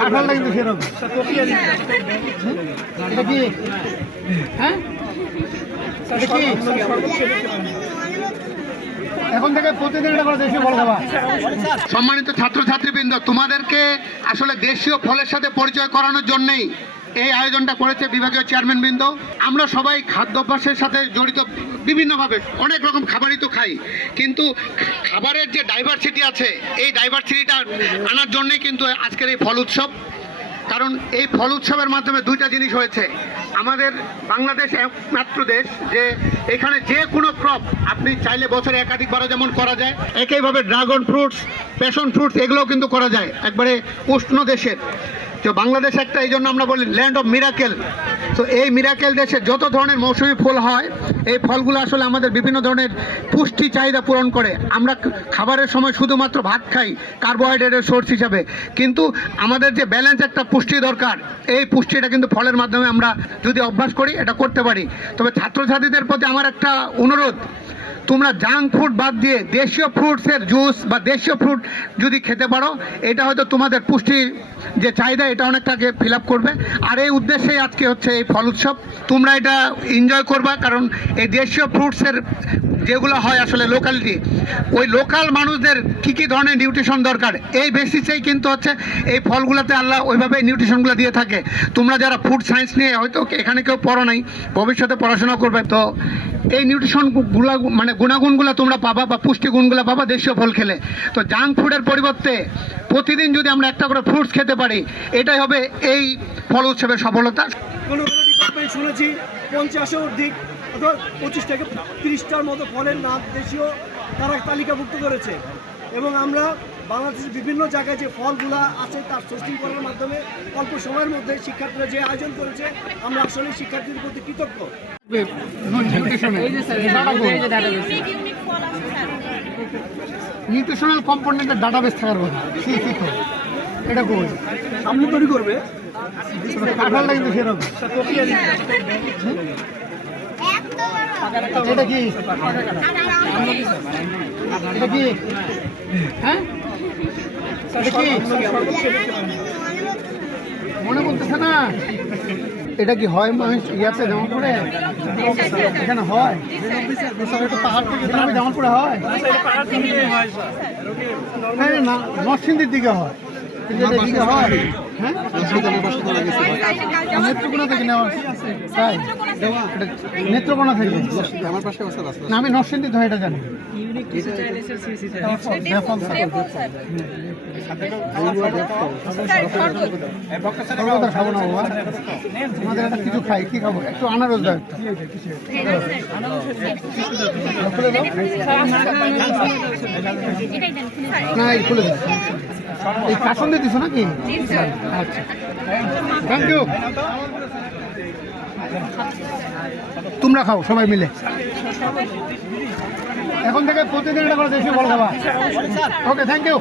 কাঁঠাল লাগবে সেরকম। এটা কি? হ্যাঁ, এটা কি? এখন থেকে প্রতিদিন এটা করে দেশীয় ফল খাবা। সম্মানিত ছাত্রছাত্রীবৃন্দ, তোমাদেরকে আসলে দেশীয় ফলের সাথে পরিচয় করানোর জন্যই এই আয়োজনটা করেছে বিভাগীয় চেয়ারম্যান বৃন্দ। আমরা সবাই খাদ্যাভ্যাসের সাথে জড়িত বিভিন্নভাবে, অনেক রকম খাবারই তো খাই, কিন্তু খাবারের যে ডাইভার্সিটি আছে এই ডাইভার্সিটিটা আনার জন্যই কিন্তু আজকের এই ফল উৎসব। কারণ এই ফল উৎসবের মাধ্যমে দুইটা জিনিস হয়েছে। আমাদের বাংলাদেশ একমাত্র দেশ যে এখানে যে কোনো ক্রপ আপনি চাইলে বছরে একাধিকবারও যেমন করা যায়, একইভাবে ড্রাগন ফ্রুটস, প্যাশন ফ্রুটস এগুলোও কিন্তু করা যায় একবারে উষ্ণ দেশের। তো বাংলাদেশ একটা, এই জন্য আমরা বলি ল্যান্ড অফ মিরাকেল। তো এই মিরাকেল দেশে যত ধরনের মৌসুমি ফল হয়, এই ফলগুলো আসলে আমাদের বিভিন্ন ধরনের পুষ্টি চাহিদা পূরণ করে। আমরা খাবারের সময় শুধুমাত্র ভাত খাই কার্বোহাইড্রেটের সোর্স হিসাবে, কিন্তু আমাদের যে ব্যালেন্স একটা পুষ্টি দরকার, এই পুষ্টিটা কিন্তু ফলের মাধ্যমে আমরা যদি অভ্যাস করি এটা করতে পারি। তবে ছাত্রছাত্রীদের প্রতি আমার একটা অনুরোধ, তোমরা জাঙ্ক ফুড বাদ দিয়ে দেশীয় ফ্রুটসের জুস বা দেশীয় ফ্রুট যদি খেতে পারো, এটা হয়তো তোমাদের পুষ্টি যে চাহিদা এটা অনেকটাকে ফিল আপ করবে। আর এই উদ্দেশ্যেই আজকে হচ্ছে এই ফল উৎসব। তোমরা এটা এনজয় করবা, কারণ এই দেশীয় ফ্রুটসের যেগুলো হয় আসলে লোকালিটি, ওই লোকাল মানুষদের কী কী ধরনের নিউট্রিশন দরকার এই বেসিসেই কিন্তু হচ্ছে এই ফলগুলোতে আল্লাহ ওইভাবে নিউট্রিশনগুলো দিয়ে থাকে। তোমরা যারা ফুড সায়েন্স নিয়ে হয়তো এখানে কেউ পড়ো নাই, ভবিষ্যতে পড়াশোনা করবে, তো এই নিউট্রিশনগুলো মানে গুণাগুণগুলো তোমরা পাবা বা পুষ্টিগুণগুলো পাবা দেশীয় ফল খেলে। তো জাঙ্ক ফুডের পরিবর্তে প্রতিদিন যদি আমরা একটা করে ফ্রুটস খেতে পারি, এটাই হবে এই ফল উৎসবের সফলতা। কোনো ডিপার্টমেন্ট শুনেছি 50-এর অধিক অথবা 25 থেকে 30টার মতো ফলের নাম দেশীয় তারা তালিকাভুক্ত করেছে, এবং আমরা বাংলাদেশের বিভিন্ন জায়গায় যে ফলগুলা আছে তার সোর্সিং করার মাধ্যমে অল্প সময়ের মধ্যে শিক্ষার্থীরা যে আয়োজন করেছে, আমরা আসলে শিক্ষার্থীদের প্রতি কৃতজ্ঞ। নিউট্রিশনাল কম্পোনেন্টের ডাটাবেস থাকার কথা, এটা কই সামনে তৈরি করবে। কাঁঠাল লাগবে সেরকম। এটা কি? এটা কি? হ্যাঁ, এটা কি? মনে করতেছে না এটা কি হয় মানুষ ইয়াতে জামালপুরে? এখানে হয় একটু পাহাড় থেকে জামালপুরে হয়, হ্যাঁ না নরসিংদীর দিকে হয়, কিন্তু এদিকে হয়। হ্যাঁ, নেত্রকোনা থেকে নেওয়া, তাই নেত্রকোনা থেকে আমার পাশে না, আমি নরসিংদী তো এটা জানি। খাবো না বাবা, আমাদের একটা কিছু খাই, কি খাবো? একটু আনারস দাও একটা। না এই খুলে দাও, এই কাসন দিয়ে দিছো নাকি? আচ্ছা, থ্যাংক ইউ। তোমরা খাও সবাই মিলে, এখন থেকে প্রতিদিন এটা করে দেশীয় ফল খাবা। ওকে, থ্যাংক ইউ।